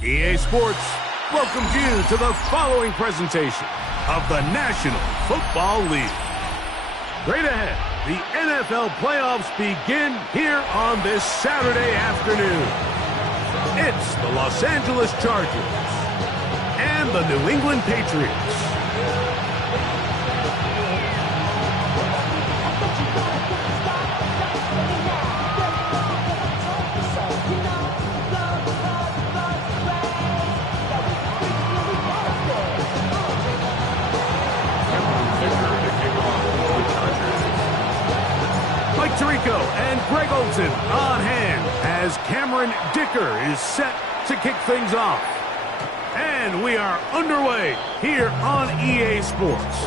EA Sports welcomes you to the following presentation of the National Football League. Straight ahead, the NFL playoffs begin here on this Saturday afternoon. It's the Los Angeles Chargers and the New England Patriots. Tirico and Greg Olsen on hand as Cameron Dicker is set to kick things off. And we are underway here on EA Sports.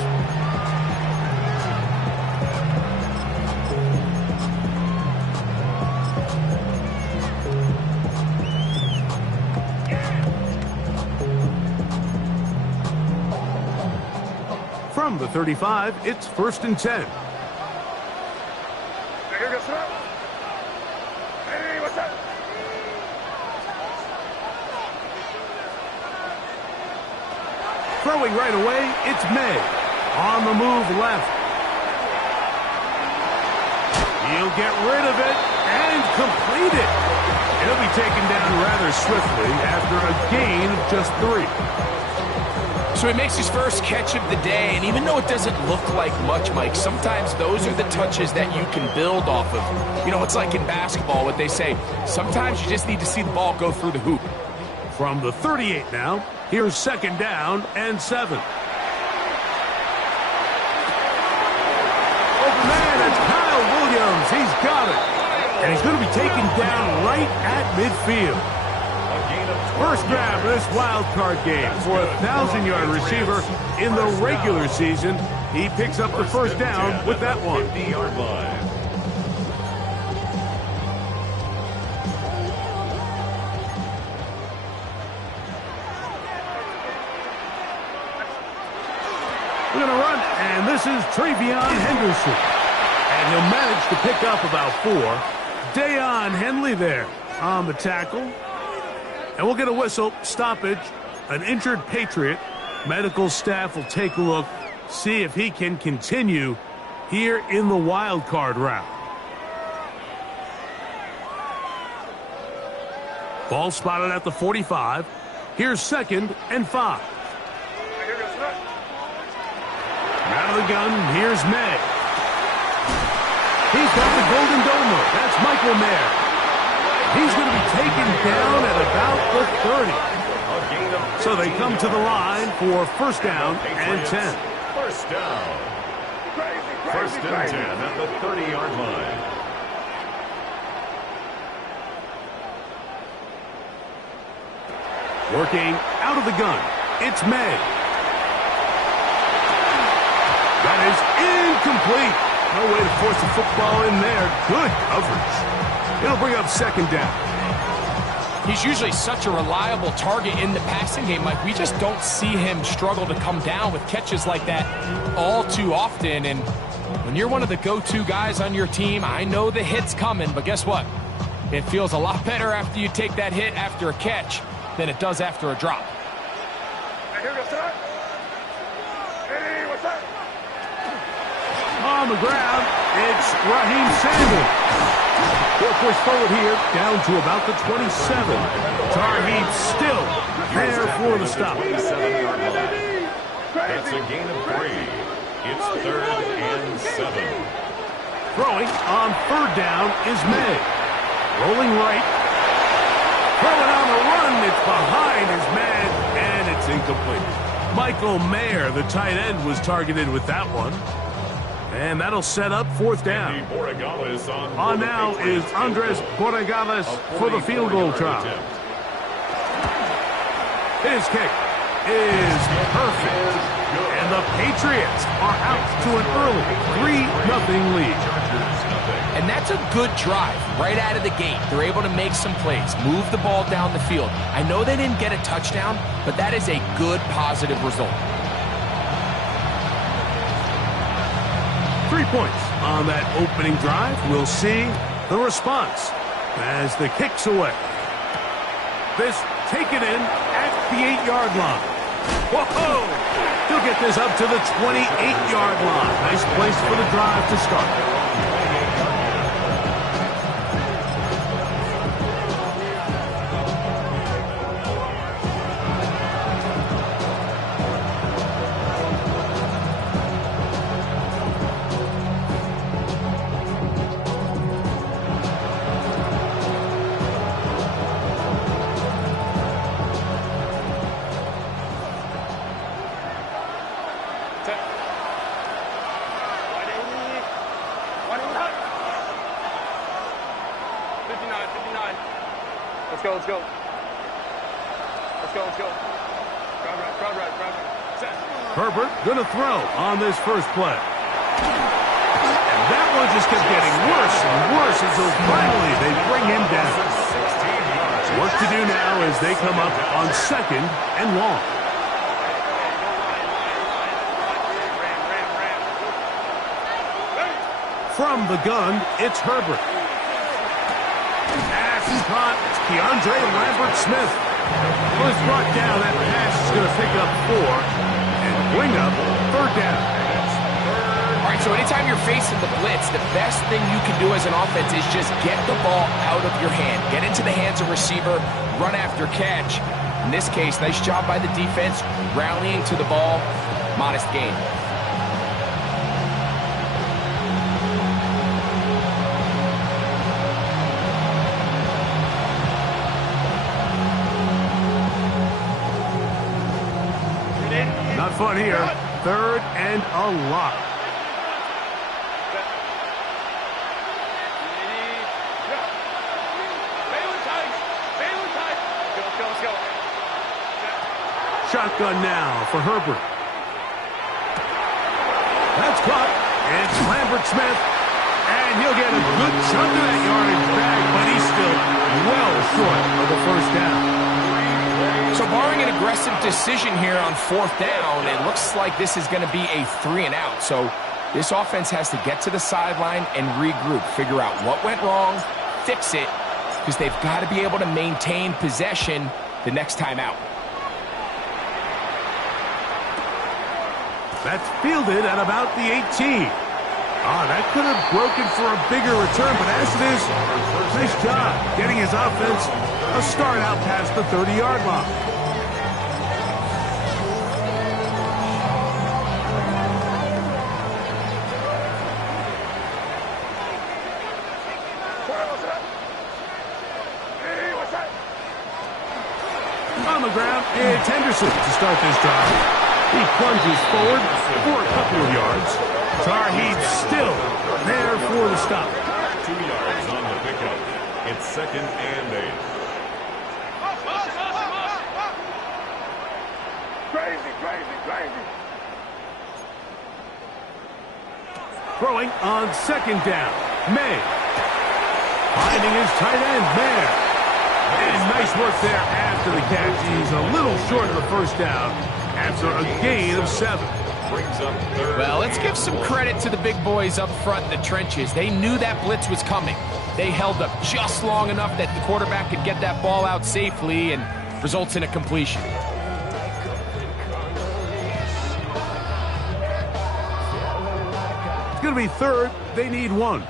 From the 35, it's 1st and 10. Throwing right away, it's May. On the move left. He'll get rid of it and complete it. He'll be taken down rather swiftly after a gain of just 3. So he makes his first catch of the day, and even though it doesn't look like much, Mike, sometimes those are the touches that you can build off of. You know, it's like in basketball, what they say, sometimes you just need to see the ball go through the hoop. From the 38 now, here's 2nd down and 7. Open man, it's Kyle Williams. He's got it. And he's going to be taken down right at midfield. First grab of this wild card game for a 1,000-yard receiver in the regular season. He picks up the first down with that one. We're going to run, and this is Travion Henderson. And he'll manage to pick up about 4. Dayon Henley there on the tackle. And we'll get a whistle, stoppage, an injured Patriot. Medical staff will take a look, see if he can continue here in the wild card round. Ball spotted at the 45. Here's 2nd and 5. Out of the gun, here's May. He's got the Golden Domer. That's Michael Mayer. He's going to be taken down at about the 30. So they come to the line for 1st down and 10. First down. 1st and 10 at the 30-yard line. Working out of the gun, it's May. That is incomplete. No way to force the football in there. Good coverage. It'll bring up 2nd down. He's usually such a reliable target in the passing game. Like, we just don't see him struggle to come down with catches like that all too often. And when you're one of the go-to guys on your team, I know the hit's coming, but guess what? It feels a lot better after you take that hit after a catch than it does after a drop. On the ground, it's Raheem Sanders. They'll push forward here, down to about the 27. Tar Heat still there for the stop. That's a gain of 3. It's 3rd and 7. Throwing on 3rd down is May. Rolling right. Throwing on the run. It's behind his man, and it's incomplete. Michael Mayer, the tight end, was targeted with that one. And that'll set up 4th down. On now is Andres Borregales for the field goal try. His kick is perfect. And the Patriots are out to an early 3-0 lead. And that's a good drive right out of the gate. They're able to make some plays, move the ball down the field. I know they didn't get a touchdown, but that is a good, positive result. 3 points on that opening drive. We'll see the response as the kick's away. this taken in at the 8-yard line. Whoa! He'll get this up to the 28-yard line. Nice place for the drive to start. Let's go. Crowd right. Set. Herbert gonna throw on this first play. And that one just kept getting worse and worse until finally they bring him down. Work to do now as they come up on 2nd and long. From the gun, it's Herbert. Pass is caught. It's Keandre Lambert-Smith. Was brought down. That pass is going to pick up 4 and bring up 3rd down. All right, so anytime you're facing the blitz, the best thing you can do as an offense is just get the ball out of your hand. Get into the hands of receiver, run after catch. In this case, nice job by the defense, rallying to the ball. Modest gain. Not fun here. 3rd and a lot. Shotgun now for Herbert. That's caught. It's Lambert-Smith. And he'll get a good chunk of that yardage back, but he's still well short of the 1st down. So barring an aggressive decision here on 4th down, it looks like this is going to be a 3 and out. So this offense has to get to the sideline and regroup, figure out what went wrong, fix it, because they've got to be able to maintain possession the next time out. That's fielded at about the 18. That could have broken for a bigger return, but as it is, nice job getting his offense a start out past the 30-yard line. On the ground, it's Henderson to start this drive. He plunges forward for a couple of yards. Tarheed still there for the stop. 2 yards on the pickup. It's 2nd and 8. Crazy. Throwing on 2nd down. May. Finding his tight end, Mayer. And nice work there after the catch. He's a little short of the 1st down after a gain of 7. Well, let's give some credit to the big boys up front in the trenches. They knew that blitz was coming. They held up just long enough that the quarterback could get that ball out safely and results in a completion. It's going to be 3rd. They need 1.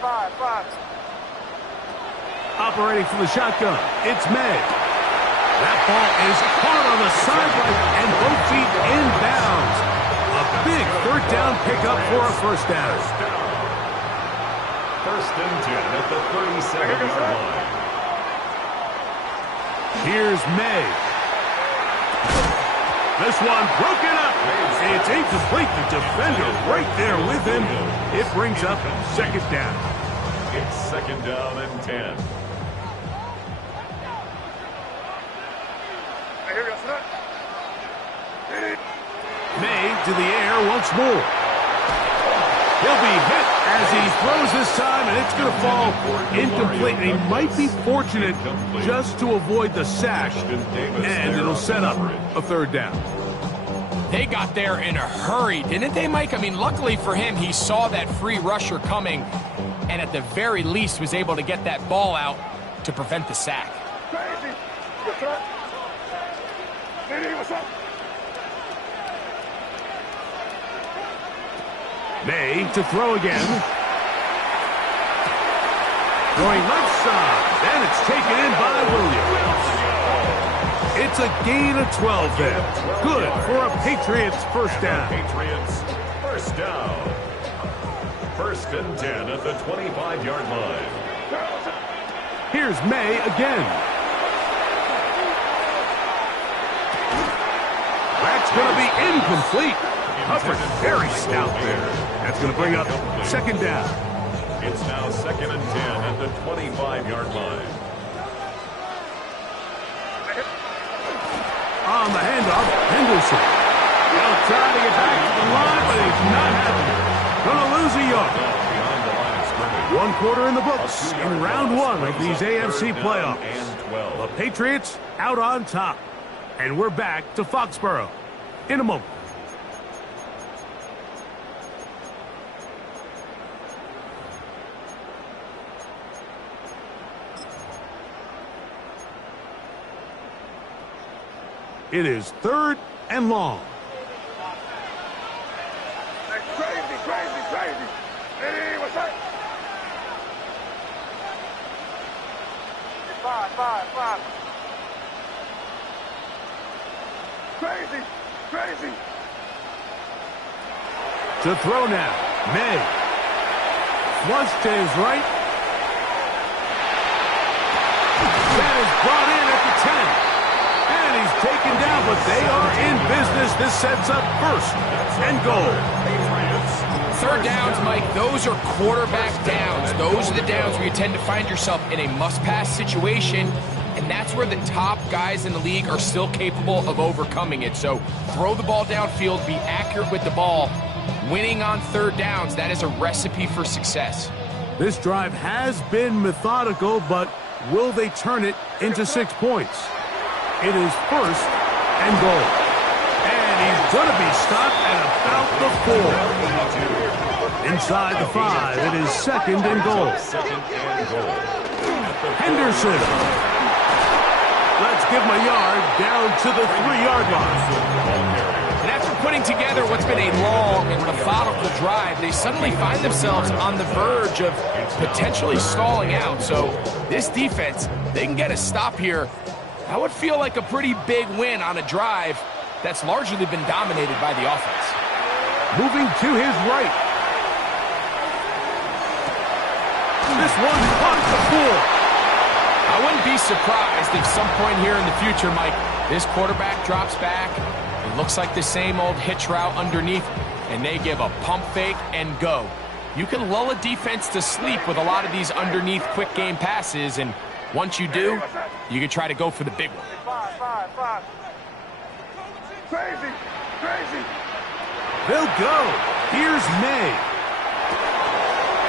Five. Operating from the shotgun, it's May. That ball is caught on the sideline and both feet inbounds. A big 3rd down pickup for a 1st down. 1st and 10 at the 37-yard line. Here's May. This one broken up. It's incomplete. The defender right there with him. It brings up 2nd down. It's 2nd down and 10. May to the air once more. He'll be hit As he throws this time, and it's going to fall incomplete. And he might be fortunate just to avoid the sack, and it'll set up a third down. They got there in a hurry, didn't they, Mike? I mean, luckily for him, he saw that free rusher coming, and at the very least was able to get that ball out to prevent the sack. Crazy. What's up? Diddy, what's up? May to throw again. Throwing left side, and it's taken in by Williams. It's a gain of 12 there. Good for a Patriots first down. Patriots first down. First and 10 at the 25-yard line. Here's May again. That's going to be incomplete. Hufford very stout there. That's going to bring up second down. It's now second and 10 at the 25-yard line. On the handoff, Henderson. He'll try to get back to the line, but he's not having it. Going to lose a yard. Behind the line of scrimmage. One quarter in the books in round one of these AFC playoffs. And 12. The Patriots out on top. And we're back to Foxborough in a moment. It is third and long. Crazy, crazy, crazy. Diddy, what's up? Five. Crazy, crazy. To throw now, May. Flush to his right. That is brought in at the 10. And he's taken down, but they are in business. This sets up first and goal. Third downs, Mike, those are quarterback downs. Those are the downs where you tend to find yourself in a must-pass situation, and that's where the top guys in the league are still capable of overcoming it. So throw the ball downfield, be accurate with the ball. Winning on third downs, that is a recipe for success. This drive has been methodical, but will they turn it into 6 points? It is first and goal. And he's going to be stopped at about the 4. Inside the 5, it is second and goal. Henderson. Let's give him a yard down to the 3-yard line. And after putting together what's been a long and methodical drive, they suddenly find themselves on the verge of potentially stalling out. So this defense, they can get a stop here. That would feel like a pretty big win on a drive that's largely been dominated by the offense. Moving to his right. This one caught at the 4. I wouldn't be surprised if some point here in the future, Mike, this quarterback drops back. It looks like the same old hitch route underneath, and they give a pump fake and go. You can lull a defense to sleep with a lot of these underneath quick game passes, and once you do, you can try to go for the big one. Five. Crazy, crazy. They'll go. Here's May.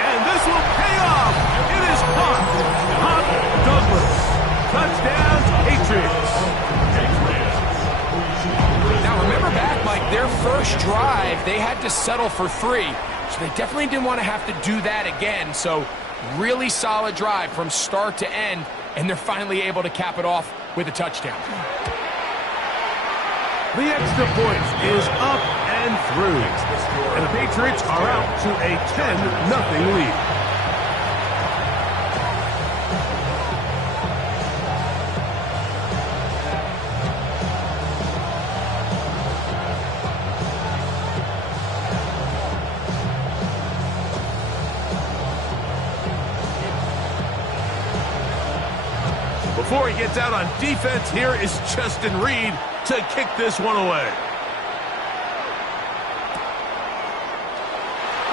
And this will pay off. It is caught. Hunt Douglas. Touchdown, Patriots. Now remember back, Mike, their first drive, they had to settle for 3. So they definitely didn't want to have to do that again. So really solid drive from start to end, and they're finally able to cap it off with a touchdown. The extra point is up and through. And the Patriots are out to a 10-0 lead. Before he gets out on defense, here is Justin Reed to kick this one away.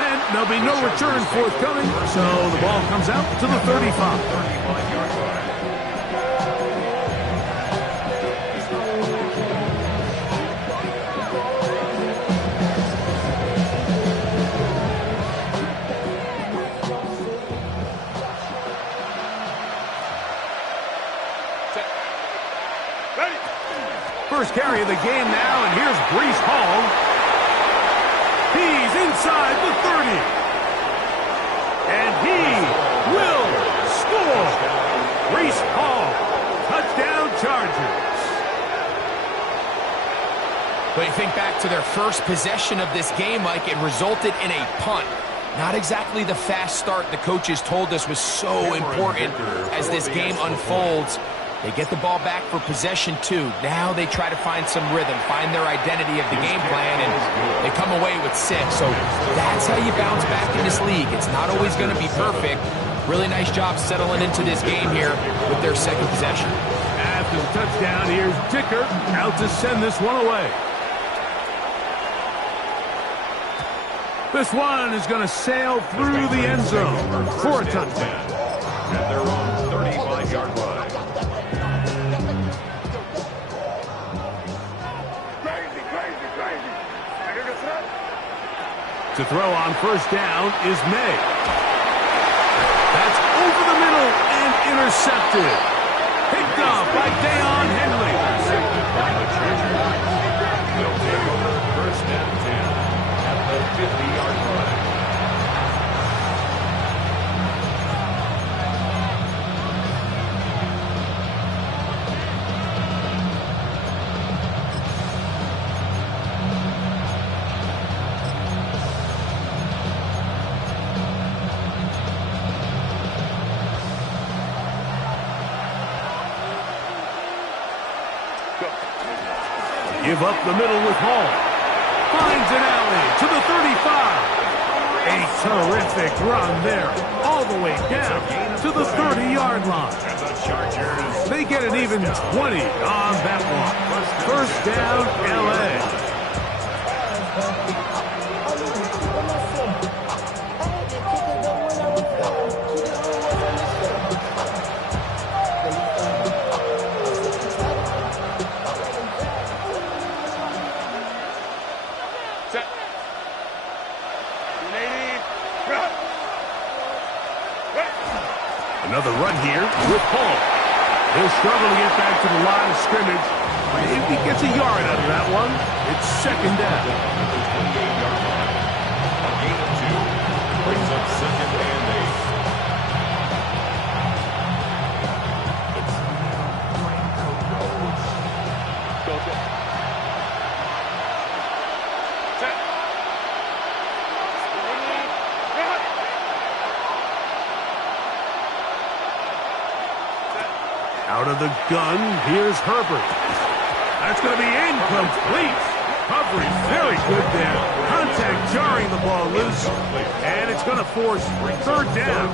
And there'll be no return forthcoming, so the ball comes out to the 35. First carry of the game now, and here's Breece Hall. He's inside the 30. And he will score. Breece Hall, touchdown Chargers. But you think back to their first possession of this game, Mike, it resulted in a punt. Not exactly the fast start the coaches told us was so important as this game unfolds. They get the ball back for possession 2. Now they try to find some rhythm, find their identity of the game plan, and they come away with 6. So that's how you bounce back in this league. It's not always going to be perfect. Really nice job settling into this game here with their second possession. After the touchdown, here's Dicker out to send this one away. This one is going to sail through the end zone for a touchdown. At their own 35-yard line. To throw on first down is May. That's over the middle and intercepted. Picked off by Deion Henley. They'll take over first and 10 at the 50-yard line. Give up the middle with Hall. Finds an alley to the 35. A terrific run there, all the way down to the 30-yard line. They get an even 20 on that one. First down, L.A. Another run here with Hall. He'll struggle to get back to the line of scrimmage. If he gets a yard out of that one, it's second down. A gain of 2 brings up second and 8. Out of the gun, here's Herbert. That's going to be incomplete. Coverage very good there. Contact jarring the ball loose, and it's going to force third down.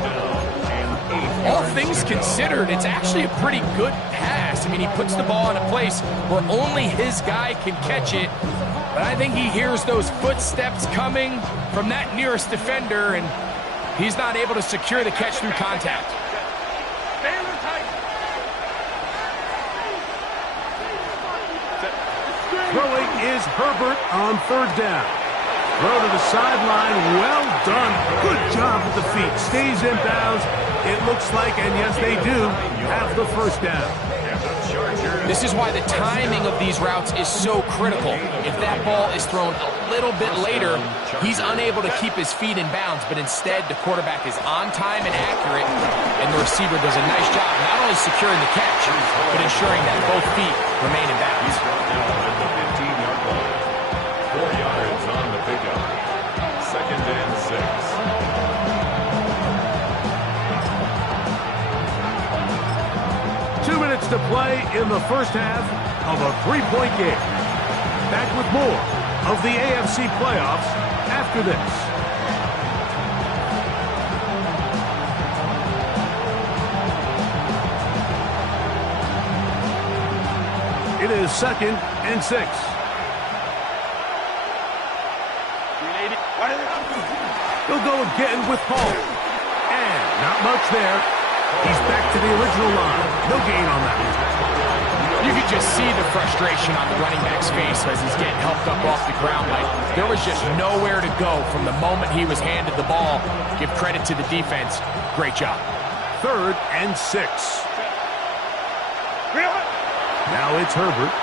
All things considered, it's actually a pretty good pass. I mean, he puts the ball in a place where only his guy can catch it. But I think he hears those footsteps coming from that nearest defender, and he's not able to secure the catch through contact. Throwing is Herbert on third down. Throw to the sideline. Well done. Good job with the feet. Stays in bounds. It looks like, and yes, they do, have the first down. This is why the timing of these routes is so critical. If that ball is thrown a little bit later, he's unable to keep his feet in bounds, but instead the quarterback is on time and accurate, and the receiver does a nice job not only securing the catch, but ensuring that both feet remain in bounds. 4 yards on the pickup. Second and 6. To play in the first half of a 3-point game. Back with more of the AFC playoffs after this. It is second and 6. He'll go again with Hall. And not much there. He's back to the original line. No gain on that. You could just see the frustration on the running back's face as he's getting helped up off the ground. Like, there was just nowhere to go from the moment he was handed the ball. Give credit to the defense. Great job. Third and 6. Now it's Herbert.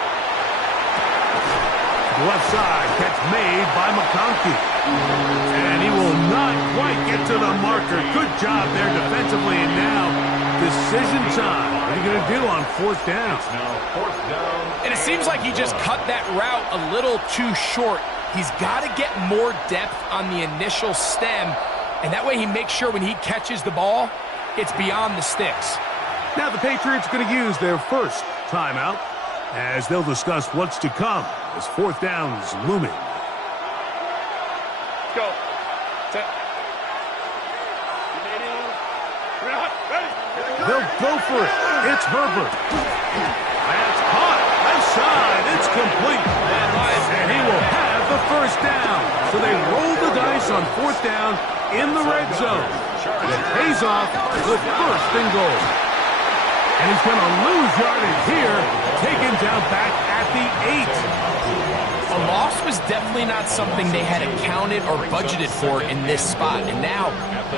the left side. Catch made by McConkey. And he will not quite get to the marker. Good job there defensively. And now, decision time. What are you going to do on fourth down? And it seems like he just cut that route a little too short. He's got to get more depth on the initial stem, and that way he makes sure when he catches the ball, it's beyond the sticks. Now the Patriots are going to use their first timeout as they'll discuss what's to come as fourth down is looming. Go. Set. They'll go for it. It's Herbert. That's caught. Left side. It's complete. And he will have the first down. So they roll the dice on fourth down in the red zone. And it pays off with first and goal. And he's going to lose yardage here, taken down back at the 8. A loss was definitely not something they had accounted or budgeted for in this spot. And now,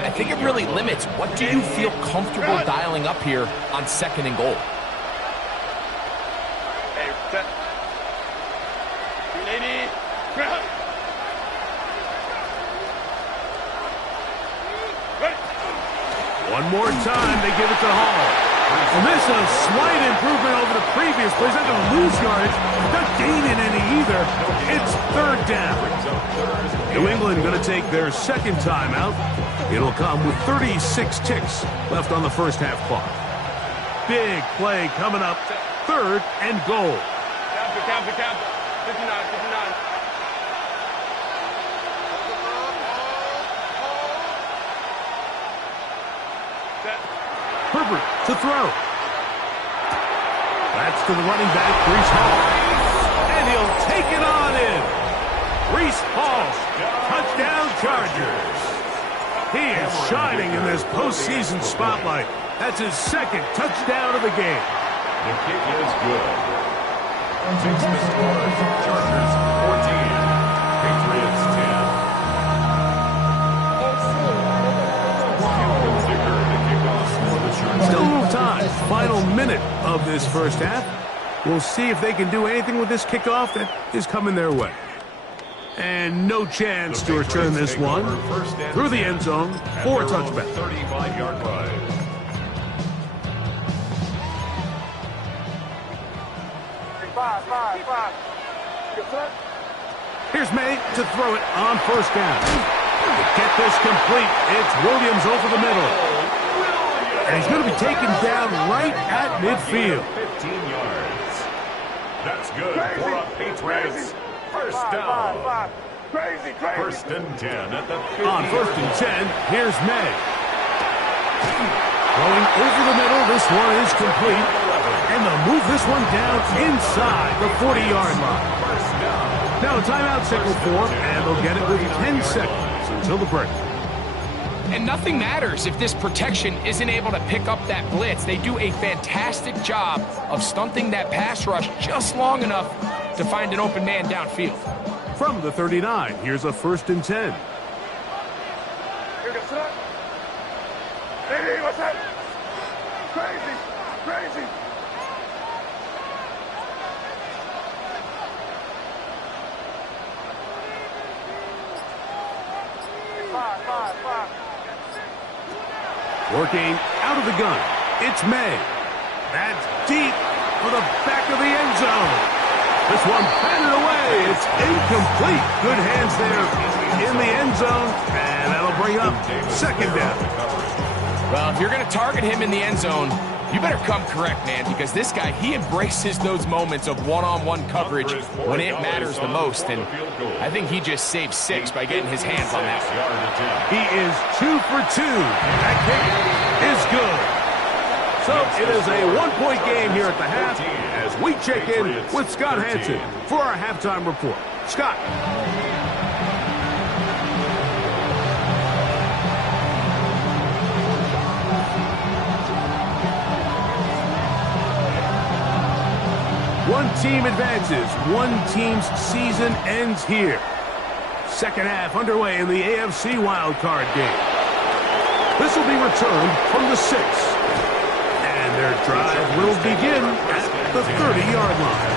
I think it really limits what do you feel comfortable dialing up here on second and goal. Hey, set. Lady. One more time, they give it to Hall. And this is a slight improvement over the previous plays. Not going to lose yardage, not gaining any either. It's third down. New England going to take their second timeout. It'll come with 36 ticks left on the first half clock. Big play coming up, third and goal. Count. 59. Herbert to throw. That's to the running back, Breece Hall. And he'll take it on in. Breece Hall, touchdown Chargers. He is shining in this postseason spotlight. That's his second touchdown of the game. The kick is good. Takes the score. Chargers 14. Patriots 10. Still a little time. Final minute of this first half. We'll see if they can do anything with this kickoff that is coming their way. And no chance to return this one through the end zone for a touchback. 35-yard line. Five. Here's May to throw it on first down. To get this complete, it's Williams over the middle. And he's going to be taken down right at midfield. 15 yards. That's good for a Patriots. First down. Crazy. First and 10 at the 50. On first and 10, here's May. Going over the middle, this one is complete. And they'll move this one down inside the 40-yard line. Now a timeout signal for, and they'll get it with 10 seconds until the break. And nothing matters if this protection isn't able to pick up that blitz. They do a fantastic job of stunting that pass rush just long enough to find an open man downfield. From the 39, here's a first and 10. Here goes it. Hey, what's that? Crazy. Five. Working out of the gun, it's May. That's deep for the back of the end zone. This one batted away. It's incomplete. Good hands there in the end zone, and that'll bring up second down. Well, if you're going to target him in the end zone, you better come correct, man, because this guy, he embraces those moments of one-on-one coverage when it matters the most, and I think he just saved 6 by getting his hands on that. He is 2 for 2. That kick is good. So it is a one-point game here at the half as we check in with Scott Hansen for our halftime report. Scott. One team advances. One team's season ends here. Second half underway in the AFC wildcard game. This will be returned from the 6. And their drive will begin at the 30-yard line.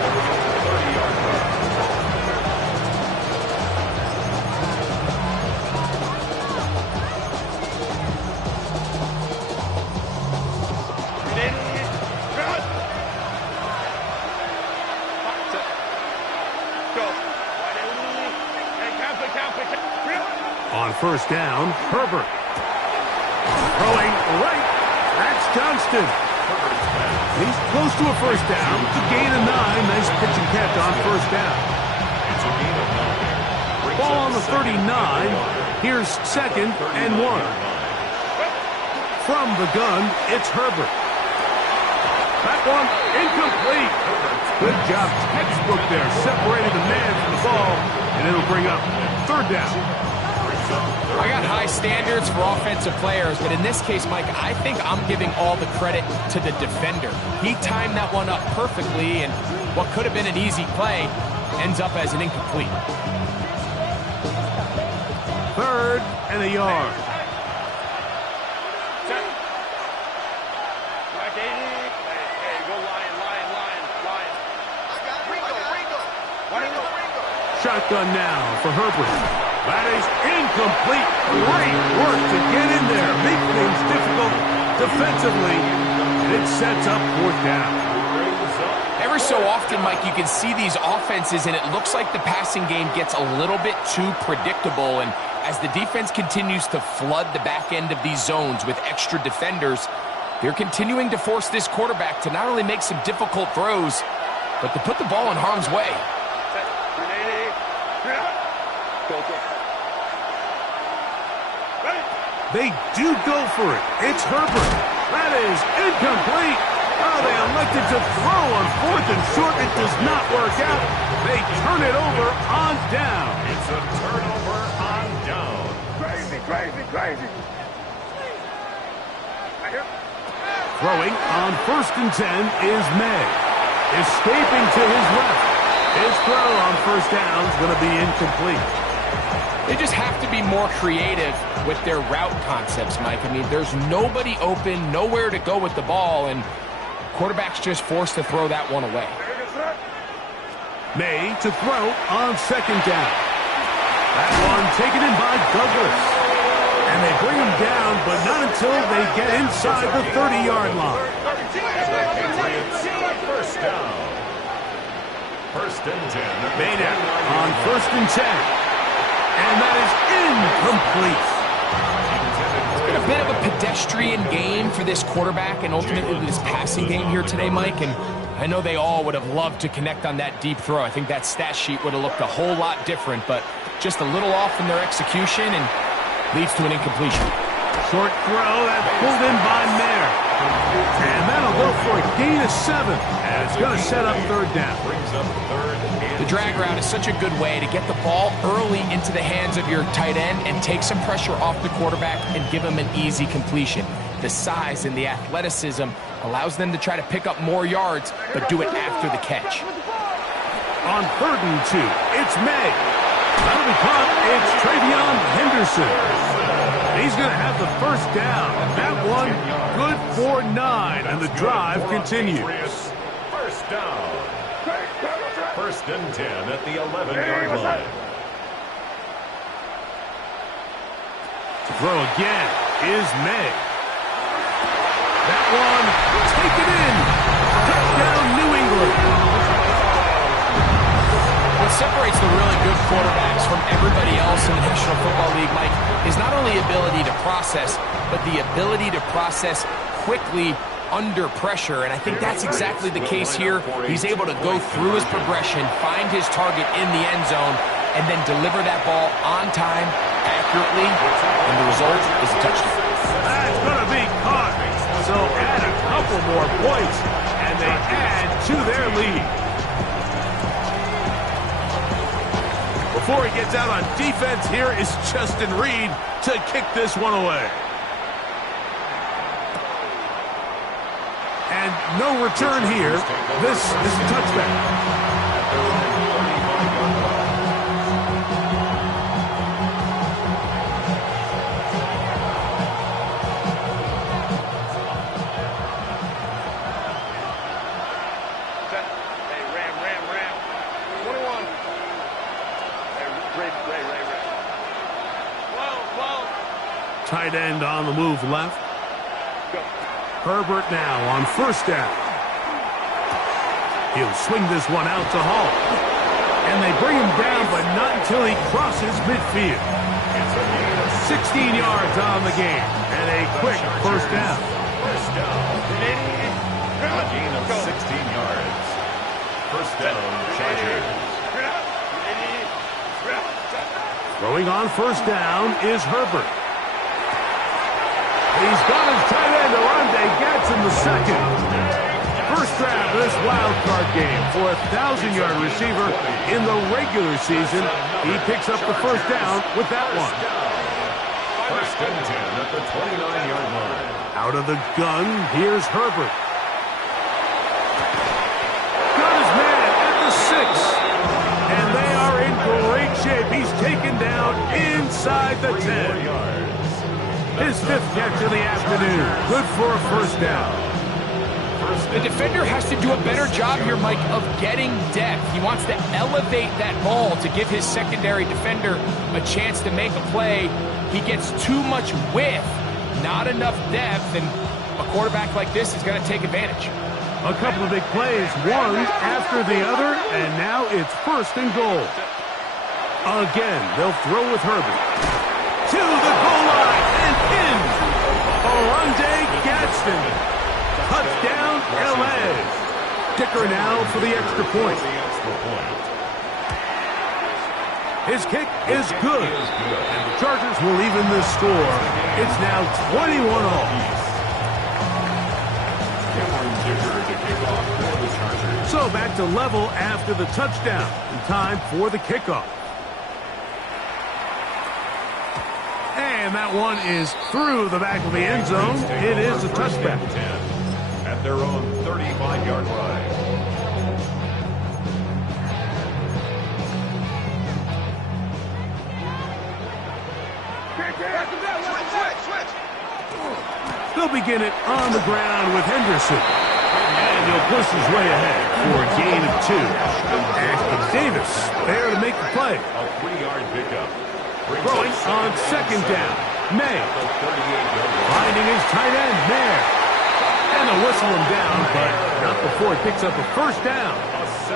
On first down, Herbert. Throwing right. That's Johnston. He's close to a first down. It's a gain of 9. Nice pitch and catch on first down. It's a gain of 9. Ball on the 39. Here's 2nd and 1. From the gun, it's Herbert. That one incomplete. Good job, textbook there. Separated the man from the ball, and it'll bring up 3rd down. I got high standards for offensive players, but in this case, Mike, I think I'm giving all the credit to the defender. He timed that one up perfectly, and what could have been an easy play ends up as an incomplete. 3rd and a yard. Shotgun now for Herbert. That is incomplete. Great work to get in there. Make things difficult defensively. And it sets up 4th down. Every so often, Mike, you can see these offenses, and it looks like the passing game gets a little bit too predictable. And as the defense continues to flood the back end of these zones with extra defenders, they're continuing to force this quarterback to not only make some difficult throws, but to put the ball in harm's way. They do go for it. It's Herbert. That is incomplete. Oh, they elected to throw on 4th and short. It does not work out. They turn it over on down. It's a turnover on down. Crazy, crazy, crazy. Throwing on 1st and 10 is May. Escaping to his left. His throw on 1st down is going to be incomplete. They just have to be more creative with their route concepts, Mike. I mean, there's nobody open, nowhere to go with the ball, and quarterback's just forced to throw that one away. May to throw on 2nd down. That one taken in by Douglas. And they bring him down, but not until they get inside the 30-yard line. First down. 1st and 10. Made it on 1st and 10. And that is incomplete. It's been a bit of a pedestrian game for this quarterback and ultimately this passing game here today, Mike. And I know they all would have loved to connect on that deep throw. I think that stat sheet would have looked a whole lot different, but just a little off in their execution and leads to an incompletion. Short throw, that's pulled in by Mayer. And that'll go for a gain of 7. And it's going to set up 3rd down. The drag route is such a good way to get the ball early into the hands of your tight end and take some pressure off the quarterback and give him an easy completion. The size and the athleticism allows them to try to pick up more yards, but do it after the catch. On 3rd and 2, it's May. That'll be caught. It's Travion Henderson. He's going to have the 1st down. That one good for 9, and the drive continues. 1st down. 1st and 10 at the 11-yard line. To throw again is May. That one taken in. Touchdown, New England. What separates the really good quarterbacks from everybody else in the National Football League, Mike, is not only ability to process, but the ability to process quickly under pressure, and I think that's exactly the case here. He's able to go through his progression, find his target in the end zone, and then deliver that ball on time, accurately, and the result is a touchdown. That's going to be caught. So add a couple more points, and they add to their lead. Before he gets out on defense, here is Justin Reed to kick this one away. And no return here. This is a touchback. Tight end on the move left. Herbert now on 1st down. He'll swing this one out to Hall. And they bring him down, but not until he crosses midfield. It's a gain of 16 yards on the game, and a quick first down. First down. A gain of 16 yards. First down, Chargers. Throwing on first down is Herbert. He's got his tight end, Orlando Gatz, in the second. First grab of this wild card game for a 1,000-yard receiver in the regular season. He picks up the first down with that one. First and 10 at the 29-yard line. Out of the gun, here's Herbert. Got his man at the 6. And they are in great shape. He's taken down inside the 10. His 5th catch of the afternoon. Good for a first down. The defender has to do a better job here, Mike, of getting depth. He wants to elevate that ball to give his secondary defender a chance to make a play. He gets too much width, not enough depth, and a quarterback like this is going to take advantage. A couple of big plays, one after the other, and now it's first and goal. Again, they'll throw with Herbert. To the goal line and in. Orlando Gadsden. Touchdown, L.A. Dicker now for the extra point. His kick is good. And the Chargers will even the score. It's now 21-all. So back to level after the touchdown. And time for the kickoff. And that one is through the back of the end zone. It is a touchback. At their own 35-yard line. They'll begin it on the ground with Henderson. And he'll push his way ahead for a gain of 2. Ashton Davis there to make the play. A 3-yard pickup. Throwing on second down. May. Finding his tight end, Mayer. And they'll whistle him down, but not before he picks up a first down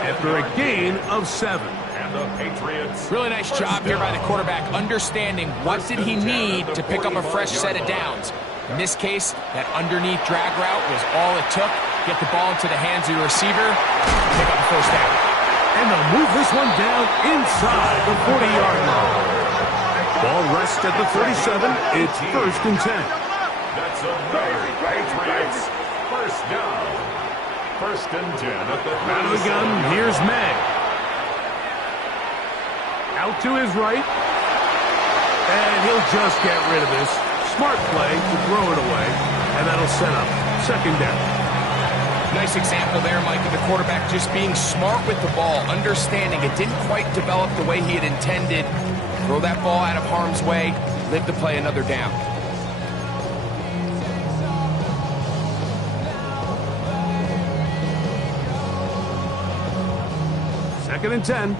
after a gain of 7. And the Patriots. Really nice job here by the quarterback, understanding what did he need to pick up a fresh set of downs. In this case, that underneath drag route was all it took. Get the ball into the hands of your receiver, pick up the first down. And they'll move this one down inside the 40-yard line. Ball rests at the 37. It's first and 10. That's another Patriots first down. First and 10 at the Out of the gun, here's May. Out to his right. And he'll just get rid of this. Smart play to throw it away. And that'll set up second down. Nice example there, Mike, of the quarterback just being smart with the ball, understanding it didn't quite develop the way he had intended. Throw that ball out of harm's way, live to play another down. Second and 10.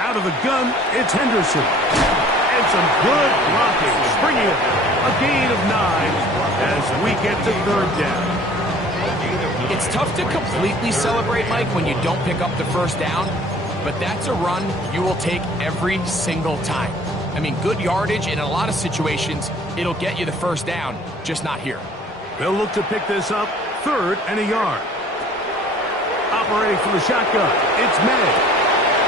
Out of the gun, it's Henderson. And some good blocking. Springing it. A gain of 9 as we get to third down. It's tough to completely celebrate, Mike, when you don't pick up the first down, but that's a run you will take every single time. I mean, good yardage, and in a lot of situations, it'll get you the first down, just not here. They'll look to pick this up, 3rd and a yard. Operating from the shotgun, it's May.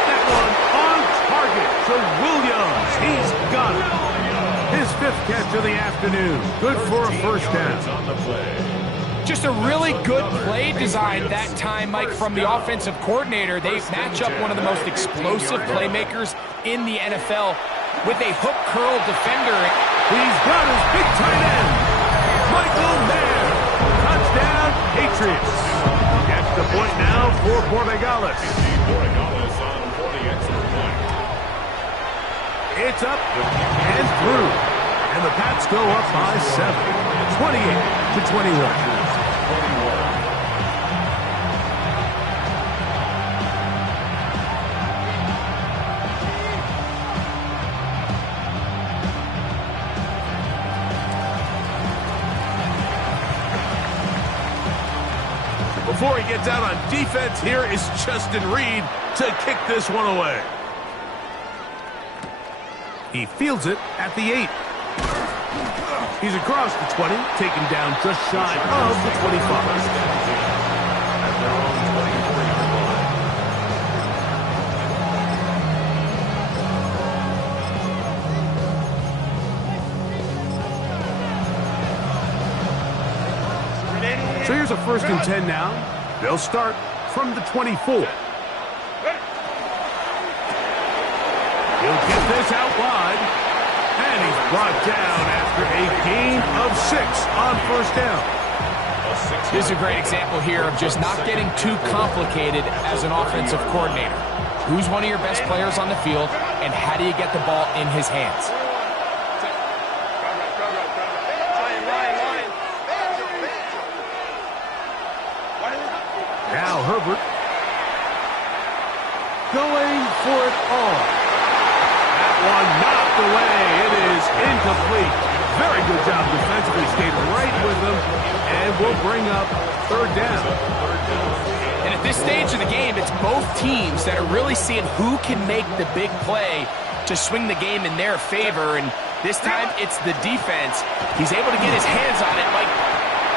That one on target to Williams. He's got it. His 5th catch of the afternoon. Good for a first down. On the play. Just a really good play design that time, Mike, from the offensive coordinator. They match up one of the most explosive playmakers in the NFL with a hook curl defender. He's got his big tight end, Michael Mayer. Touchdown, Patriots. Extra point now for Borregales. Borregales on for the extra point. It's up and through. And the Pats go up by 7. 28-21. Before he gets out on defense, here is Justin Reed to kick this one away. He fields it at the 8. He's across the 20, taken down just shy of the 25. At their own 24-yard line. So here's a 1st and 10 now. They'll start from the 24. He'll get this out wide. And he's brought down after a gain of 6 on 1st down. This is a great example here of just not getting too complicated as an offensive coordinator. Who's one of your best players on the field, and how do you get the ball in his hands? Now Herbert going for it all. That one knocked away. It is incomplete. Very good job defensively. Stayed right with them, and will bring up 3rd down. And at this stage of the game, it's both teams that are really seeing who can make the big play to swing the game in their favor. And this time, it's the defense. He's able to get his hands on it. Like,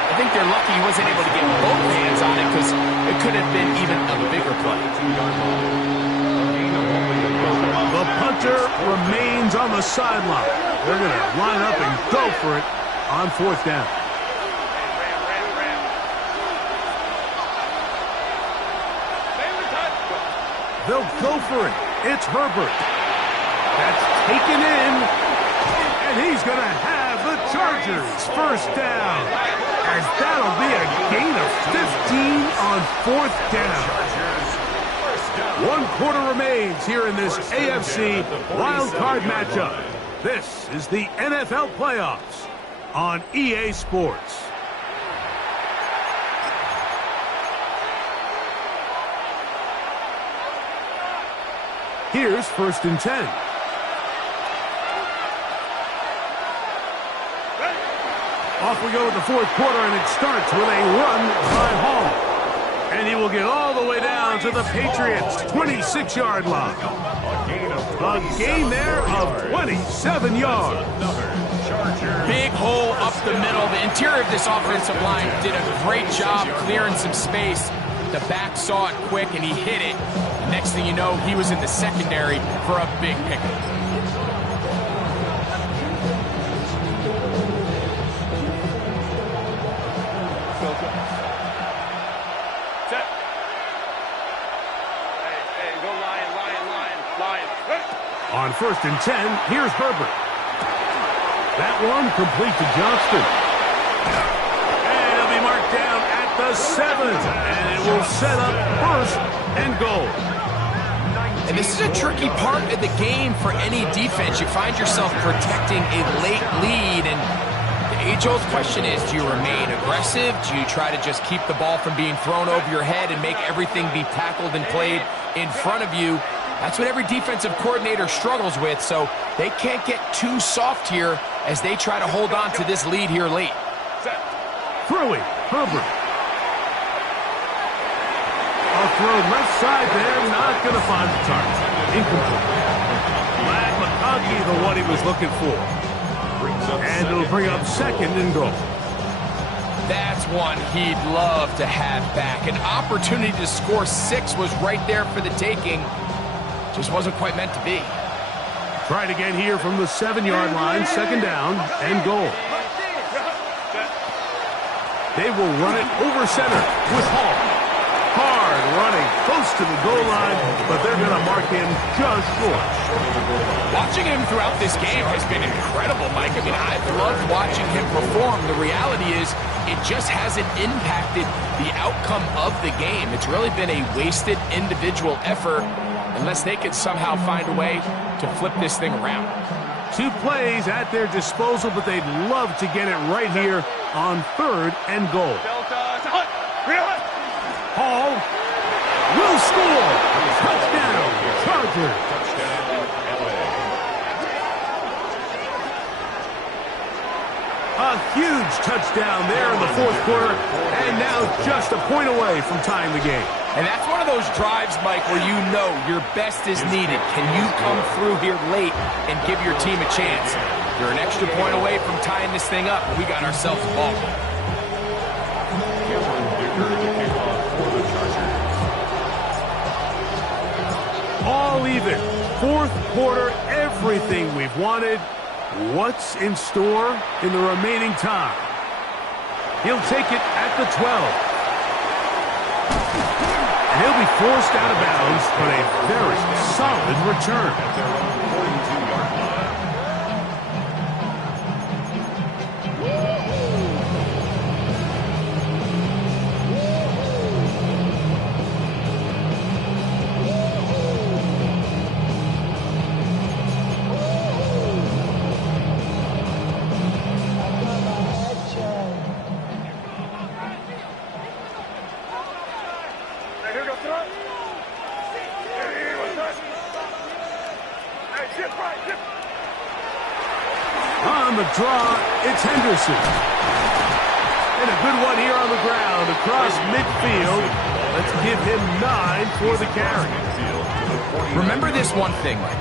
I think they're lucky he wasn't able to get both hands on it, because it could have been even a bigger play. The punter remains on the sideline. They're going to line up and go for it on 4th down. They'll go for it. It's Herbert. That's taken in. And he's going to have the Chargers 1st down. As that'll be a gain of 15 on 4th down. 1 quarter remains here in this AFC wildcard matchup. This is the NFL playoffs on EA Sports. Here's 1st and 10. Off we go with the 4th quarter, and it starts with a run by Hall. And he will get all the way down to the Patriots' 26-yard line. A gain there of 27 yards. Big hole up the middle. The interior of this offensive line did a great job clearing some space. The back saw it quick, and he hit it. Next thing you know, he was in the secondary for a big pickup. On 1st and 10, here's Herbert. That one complete to Johnston. And he'll be marked down at the 7. And it will set up 1st and goal. And this is a tricky part of the game for any defense. You find yourself protecting a late lead, and the age-old question is, do you remain aggressive? Do you try to just keep the ball from being thrown over your head and make everything be tackled and played in front of you? That's what every defensive coordinator struggles with, so they can't get too soft here as they try to hold on to this lead here late. Throwing, Herbert. A throw left side there, not going to find the target. Incomplete. Glad McConkey, the one he was looking for. And it'll bring up 2nd and goal. That's one he'd love to have back. An opportunity to score 6 was right there for the taking. Just wasn't quite meant to be. Tried again here from the 7-yard line, 2nd down and goal. They will run it over center with Hall. Hard running close to the goal line, but they're going to mark him just short. Watching him throughout this game has been incredible, Mike. I mean, I've loved watching him perform. The reality is it just hasn't impacted the outcome of the game. It's really been a wasted individual effort unless they could somehow find a way to flip this thing around. 2 plays at their disposal, but they'd love to get it right here on 3rd and goal. Hall will score. Touchdown, Chargers. A A huge touchdown there in the fourth quarter, and now just a point away from tying the game. And that's one of those drives, Mike, where you know your best is needed. Can you come through here late and give your team a chance? You're an extra point away from tying this thing up. We got ourselves a ball game. All even. Fourth quarter, everything we've wanted. What's in store in the remaining time? He'll take it at the 12. And he'll be forced out of bounds, but a very solid return. At their own 42-yard line. Hey, here goes throw. Hey, what's that? Hey, dip right, dip. On the draw, it's Henderson. And a good one here on the ground across midfield. Let's give him 9 for the carry. Remember this one thing, Mike.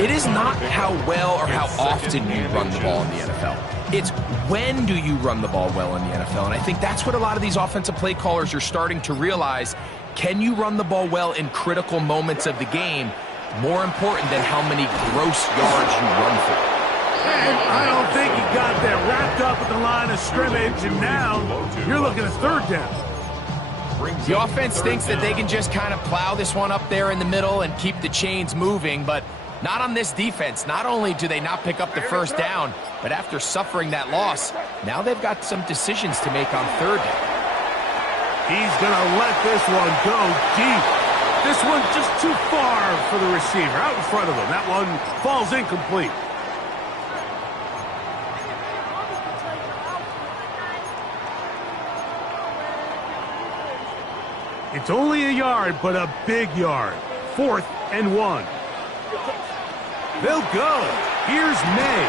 It is not how well or how often you run the ball in the NFL. It's when do you run the ball well in the NFL. And I think that's what a lot of these offensive play callers are starting to realize. Can you run the ball well in critical moments of the game? More important than how many gross yards you run for. And I don't think he got that wrapped up at the line of scrimmage, and now you're looking at third down. The offense thinks that they can just kind of plow this one up there in the middle and keep the chains moving, but not on this defense. Not only do they not pick up the first down, but after suffering that loss, now they've got some decisions to make on third down. He's going to let this one go deep. This one just too far for the receiver, out in front of him. That one falls incomplete. It's only a yard, but a big yard. 4th and 1. They'll go. Here's May.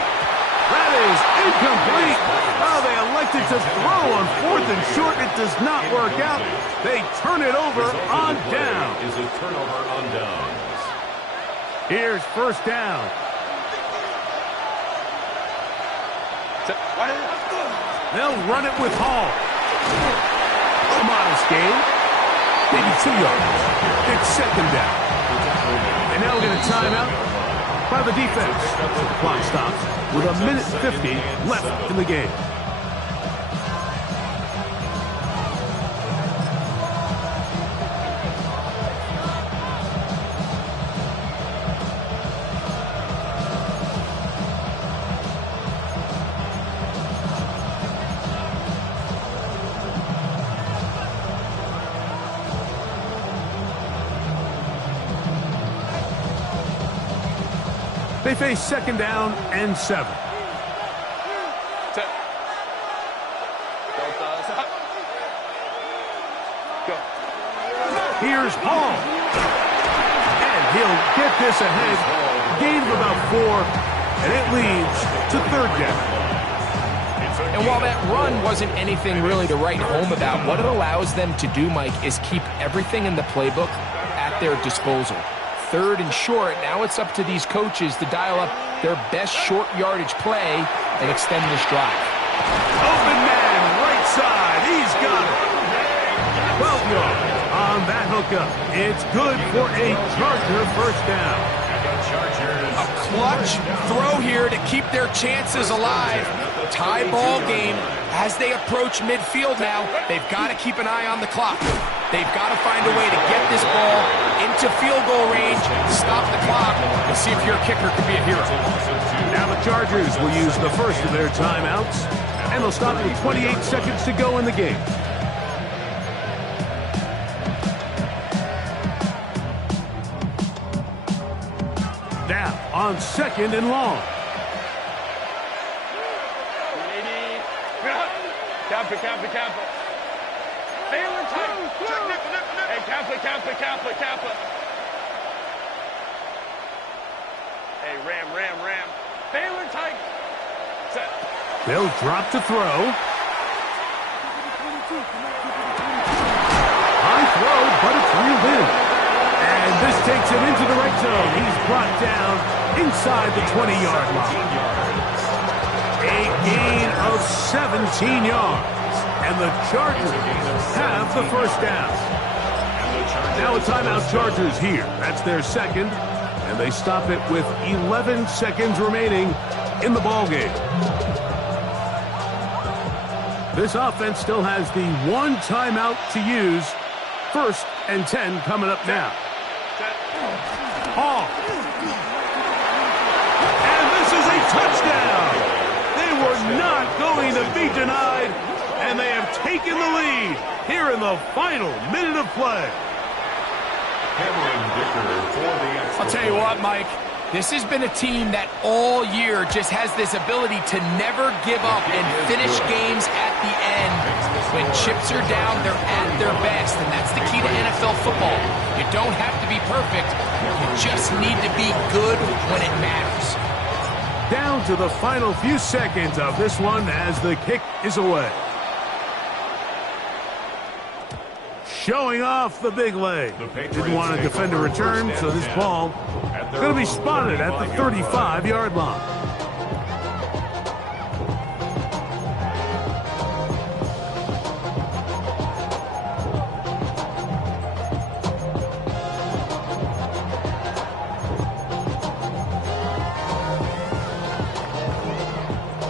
That is incomplete. Oh, they elected to throw on 4th and short. It does not work out. They turn it over on down. Is a turnover on downs. Here's first down. They'll run it with Hall. A modest gain. Maybe 2 yards. It's second down. And now we'll get a timeout by the defense. The clock stops with 1:50 left in the game. They face second down and 7. Here's Hall. And he'll get this ahead. Gain of about 4. And it leads to third down. And while that run wasn't anything really to write home about, what it allows them to do, Mike, is keep everything in the playbook at their disposal. Third and short, now it's up to these coaches to dial up their best short yardage play and extend this drive. Open man, right side. He's got it. 12 yards on that hookup. It's good for a Charger first down. A clutch throw here to keep their chances alive. Tie ball game as they approach midfield now. They've got to keep an eye on the clock. They've got to find a way to get this ball into field goal range, stop the clock, and see if your kicker can be a hero. Now the Chargers will use the first of their timeouts, and they'll stop with 28 seconds to go in the game. Now on second and long. Camp it. Baylor tight. Hey, camp it. Hey, ram. Baylor tight. Set. They'll drop to throw. High throw, but it's reeled in. And this takes him into the red zone. He's brought down inside the 20-yard line. A gain of 17 yards. And the Chargers have the first down. Now a timeout Chargers here. That's their second. And they stop it with 11 seconds remaining in the ballgame. This offense still has the one timeout to use. 1st and 10 coming up now. Hall. And this is a touchdown. They were not going to be denied, and they have taken the lead here in the final minute of play. I'll tell you what, Mike. This has been a team that all year just has this ability to never give up and finish games at the end. When chips are down, they're at their best, and that's the key to NFL football. You don't have to be perfect. You just need to be good when it matters. Down to the final few seconds of this one as the kick is away. Showing off the big leg. Didn't want to defend a return, so this ball going to be spotted at the 35-yard line.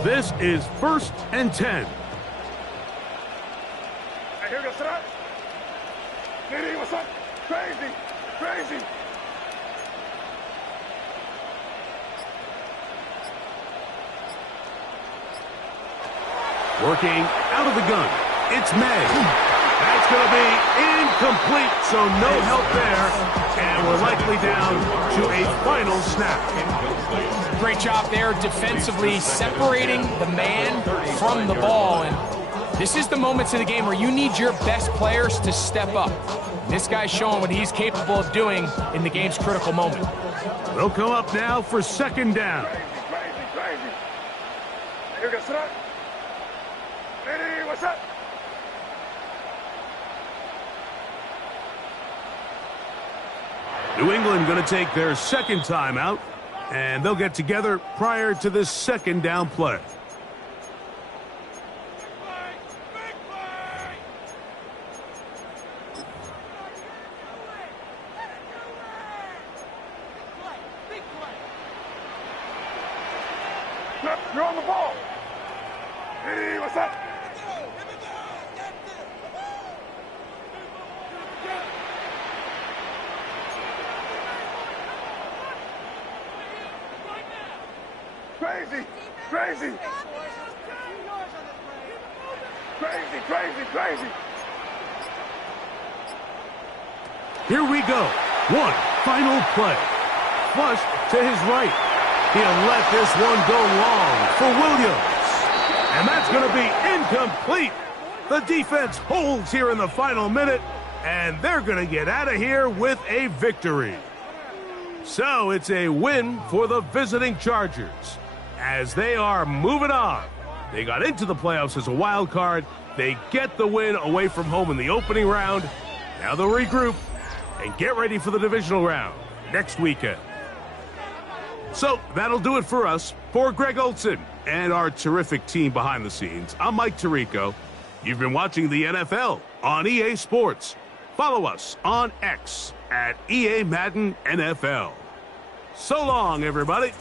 This is 1st and 10. What's up? Crazy! Crazy! Working out of the gun. It's May. That's going to be incomplete, so no help there. And we're likely down to a final snap. Great job there defensively, separating the man from the ball. And this is the moments in the game where you need your best players to step up. This guy's showing what he's capable of doing in the game's critical moment. They'll come up now for 2nd down. What's up? New England going to take their 2nd timeout, and they'll get together prior to this 2nd down play. You're on the ball. Hey, what's up? Crazy, crazy. Crazy, crazy, crazy. Here we go. One final play. Flush to his right. He'll let this one go long for Williams. And that's going to be incomplete. The defense holds here in the final minute, and they're going to get out of here with a victory. So it's a win for the visiting Chargers as they are moving on. They got into the playoffs as a wild card. They get the win away from home in the opening round. Now they'll regroup and get ready for the divisional round next weekend. So that'll do it for us. For Greg Olson and our terrific team behind the scenes, I'm Mike Tirico. You've been watching the NFL on EA Sports. Follow us on X at EA Madden NFL. So long, everybody.